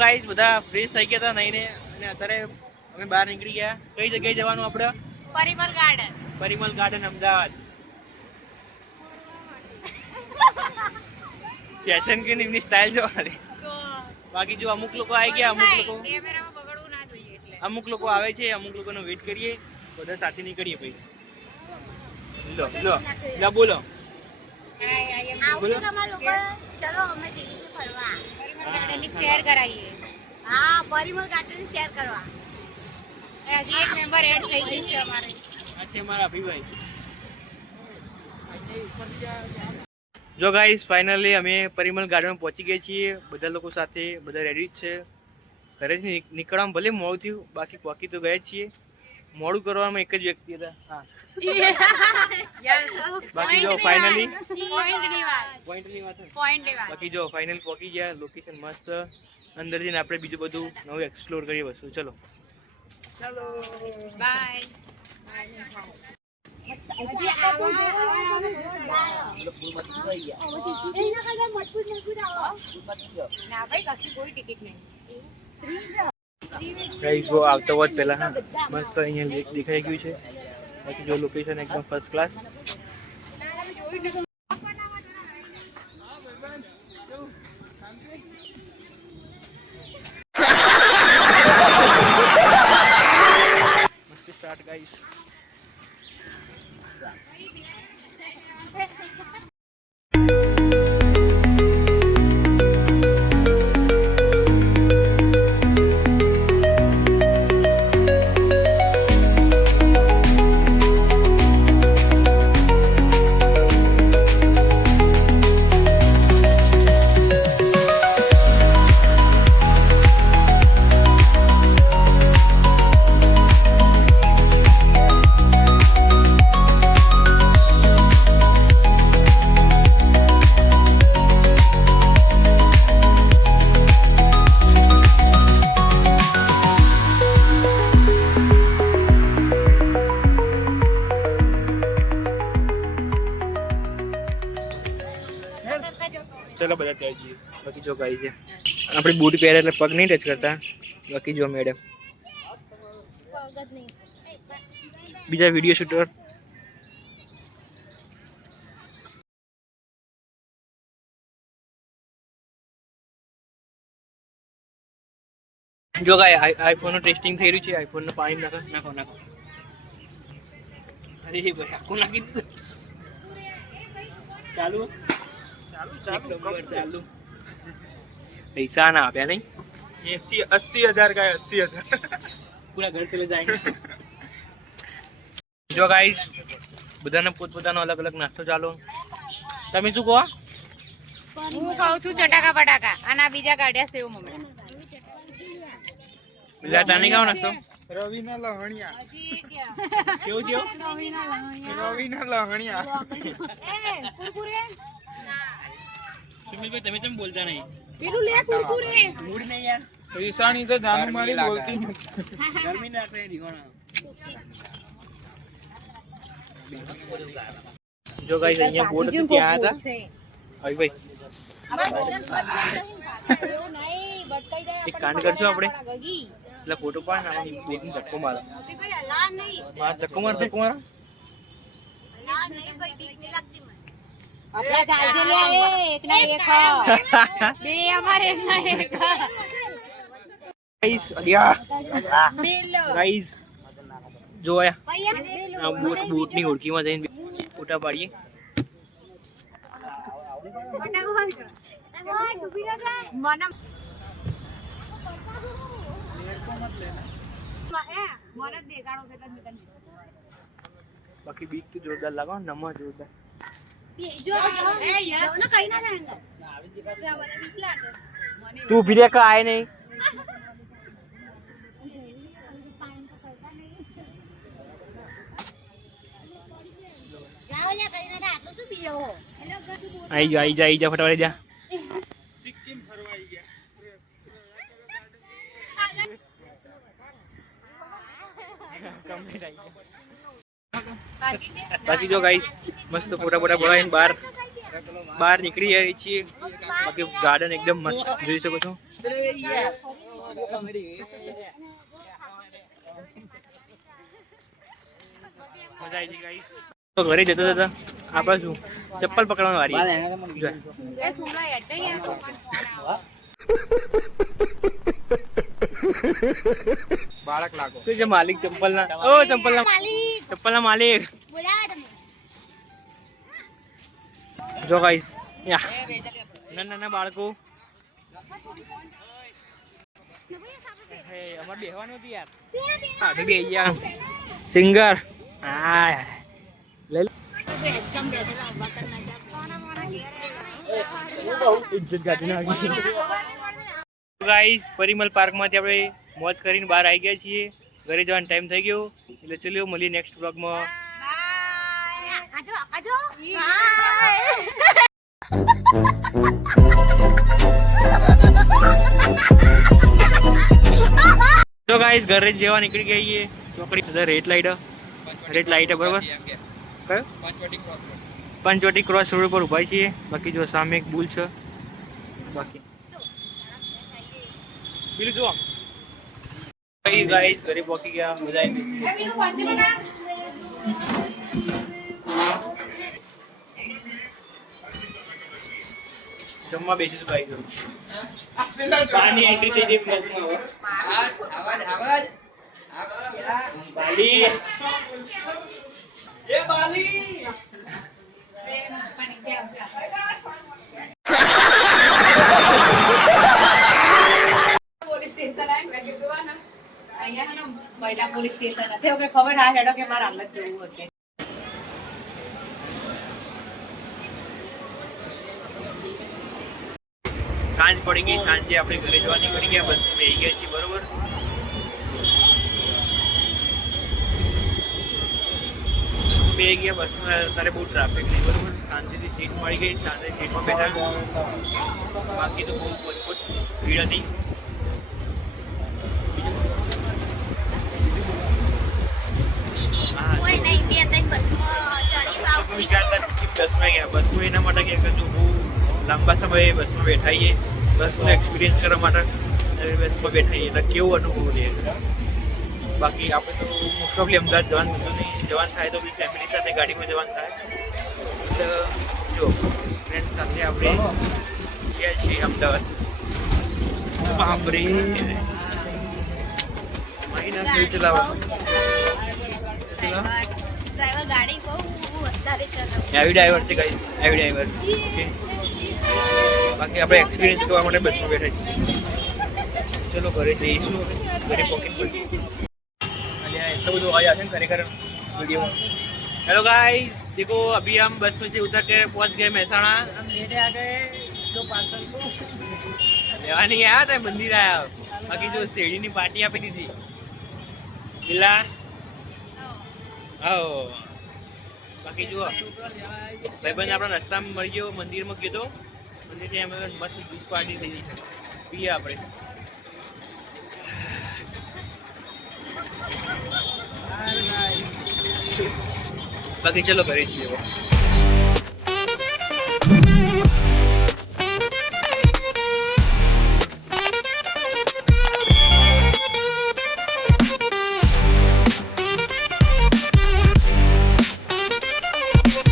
Guys બધા fresh થઈ ગયા હતા નઈને અને અત્યારે અમે બહાર નીકળી ગયા. કઈ જગ્યાએ જવાનું આપણે? Parimal garden. Parimal garden Ahmedabad. Fashion કે એમની સ્ટાઇલ જો ખાલી. બાકી જો અમુક લોકો આવી ગયા, અમુક લોકો કેમેરામાં બગડવું ના જોઈએ એટલે. અમુક લોકો આવે છે, અમુક લોકોનો વેઇટ કરીએ, બધા સાથે નીકળીએ પછી. લો લો લો બોલો. આવું તમારા લોકો ચલો અમે જઈએ ફરવા. પરિમલ ગાર્ડનની શેર કરાવીએ. હા, પરિમલ ગાર્ડનની શેર કરવા. હજી એક મેમ્બર એડ થઈ ગઈ છે અમારે. આ છે મારા અભિભાઈ. જો ગાઈસ ફાઇનલી અમે પરિમલ ગાર્ડન પહોંચી ગયા છીએ. બધા લોકો સાથે બધા રેડી જ છે. ઘરેથી નીકળવામાં ભલે મોડું થયું, બાકી પહોંચી તો ગયા છીએ. મોડું કરવામાં એક જ વ્યક્તિ હતા. હા, બાકી જો ફાઇનલી બાકી જો ફાઇનલ પહોંચી ગયા. લોકેશન મસ્ત. અંદર જઈને આપણે બીજું બધું નવું એક્સપ્લોર કરીએ વસ્તુ. ચલો ચાલો બાય. ગાઈસ જો આવતો વખત પહેલા મસ્ત અહીંયા લેક દેખાઈ ગયું છે. બાકી જો લોકેશન એકદમ ફર્સ્ટ ક્લાસ. મસ્ત સ્ટાર્ટ ગાઈસ. ચલો બધા ત્યાં જઈએ. બાકી જો ગાઈ છે આપણે બૂટ પહેરે એટલે પગ નહીં ટચ કરતા. બાકી જો મેડમ બીજા વિડીયો શૂટર. જો ગાય આઈફોન નું ટેસ્ટિંગ થઈ રહ્યું છે. આઈફોન નું પાણી નાખો નાખો નાખો. અરે ભાઈ આખું નાખી દીધું. ચાલુ ચાલુ. પૈસા ના આપ્યા નહીં. 80,000 का 80,000 પૂરા ઘર ચલે જાય. જો ગાઈસ બધાને પોતપોતાનો અલગ અલગ નાસ્તો ચાલો. તમે શું કહો? હું ખાઉં છું ચટાકા પટાકા અને આ બીજા કાઢ્યા સેવ મમરા. બીજા તાને ખાવ નાસ્તો? રવિના લહણિયા. કેવું કેવું? રવિના લહણિયા. સુમિલભાઈ તમે કેમ બોલતા નહીં? પેલું લે કુરકુરે. મૂડ નહીં યાર. ઈશાની તો જાનુ મારી બોલતી નથી. ગરમી ના થાય દીવાના. જો ગાઈસ અહીંયા બોર્ડ હતું ત્યાં હતા. હવે ભાઈ એક કાંડ કરશું આપણે. એટલે ફોટો પાડ ના બેની ધક્કો મારો. માર ધક્કો માર ધક્કો મારો. આપડા ચાલજે લે એક ના એક બે અમારે એક ના એક. ગાઈસ અડિયા બેલો ગાઈસ જો આ બૂટ ની ઓળખીમાં જઈને ફોટા પાડીએ. બાકી બીક તો જોરદાર લાગો. નમો જોરદાર. તું ઉભી રે કે આય નહીં. આઈ જા ફટાફટ જા. સિક્કિમ ફરવા આવી ગયા. બાકી જો ગાઈસ મસ્ત ફોટા ફોટા પડાવીને બહાર નીકળી આવી છીએ. બાકી ગાર્ડન એકદમ મસ્ત જોઈ શકો છો. મજા આવી ગઈ ગાઈસ. તો ઘરે જતો જતા આપણે શું ચપ્પલ પકડવાની વારી. એ સુમલા હેડ નહીં આ તો પણ ફોન આવે. બાળક લાગો. શું છે માલિક ચપ્પલના? ઓ ચપ્પલના માલિક ચપ્પલના માલિક. બોલાવે તમે. જો ગાઈસ નાના બાળકો અમારે બેહવાનું હતું યાર. હા તો બેહી ગયા સિંગર. હા લઈ લો. ઇજ્જત ગાડી નાખી. ગાઈસ પરિમલ પાર્કમાંથી આપણે મોજ કરીને બહાર આવી ગયા છીએ. ઘરે જવાનો ટાઈમ થઈ ગયો એટલે ચલો મળીએ નેક્સ્ટ બ્લોગમાં. આજો આજો બાય. તો ગાઈસ ઘરે જેવા નીકળી ગયા છીએ. ચોકડી અંદર રેડ લાઈટ બરોબર કયો પંચવટી ક્રોસ રોડ પર ઉભા છીએ. બાકી જો સામે એક બુલ છે. બાકી પેલું જો ગાઈસ ઘરે પહોંચી ગયા બધા. જમવા બેસીશું ગાઈસ. પાણી એન્ટ્રી થઈ ગઈ બ્લોગમાં. આવાજ બાલી એ બાલી પોલીસ સ્ટેશન આવીને મેં કીધું આ ને અહીંયા હે ને મહિલા પોલીસ સ્ટેશન હતી. ઓકે ખબર હા હેડો કે મારા હાલત જેવું હતું. સાંજ પડી ગઈ. સાંજે આપણે ઘરે જવા નીકળી ગયા. બસ બેસી ગયા છીએ બરોબર. બે ગયા બસમાં. અત્યારે બહુ ટ્રાફિક નહીં બરોબર. શાંતિથી સીટ મળી ગઈ. શાંતિ સીટમાં બેઠા. બાકી તો બહુ પોચપોચ ભીડ હતી. કોઈ નહીં બે ત્રણ બસમાં ચડી પાવ. વિચારતા બસમાં ગયા. બસમાં એના માટે કે બહુ લાંબા સમયે બસમાં બેઠાઈએ. બસનો એક્સપિરિયન્સ કરવા માટે બસમાં બેઠાઈએ એટલે કેવું અનુભવ રહે. બાકી આપણે તો મોસ્ટ ઓફલી અમદાવાદ જવાનું થતું નહીં. જવાનું થાય તો બી ફેમિલી સાથે ગાડીમાં જવાનું થાય. એટલે જો ફ્રેન્ડ સાથે આપણે ગયા છીએ અમદાવાદ. બાપરે મહિના કેવું ચલાવવા. ડ્રાઈવર ગાડી બહુ વધારે ચલાવે. હેવી ડ્રાઈવર છે ગાઈસ. Heavy driver. ઓકે બાકી આપણે એક્સપિરિયન્સ કરવા માટે બસમાં બેઠા છીએ. ચલો ઘરે જઈશું. ઘરે પોકેટ પડી અને એટલો બધો અવાજ આવે ને ખરેખર वीडियो। हेलो गाइस, देखो अभी हम बस में से उतर के पहुंच गए मेहसाणा। हम लेने आ गए इसको पार्सल को लेवा नहीं आया था, मंदिर आया। बाकी जो सीढ़ी ની પાટી આપી દીધી દિલા આવો। બાકી જો ભાઈબંધ આપણા રસ્તામાં મળી ગયો, મંદિરમાં ગયો તો મંદિરથી અમે મસ્ત જ્યુસ પાર્ટી થઈ પીએ આપણે। બાકી ચલો ઘરે જઈએ।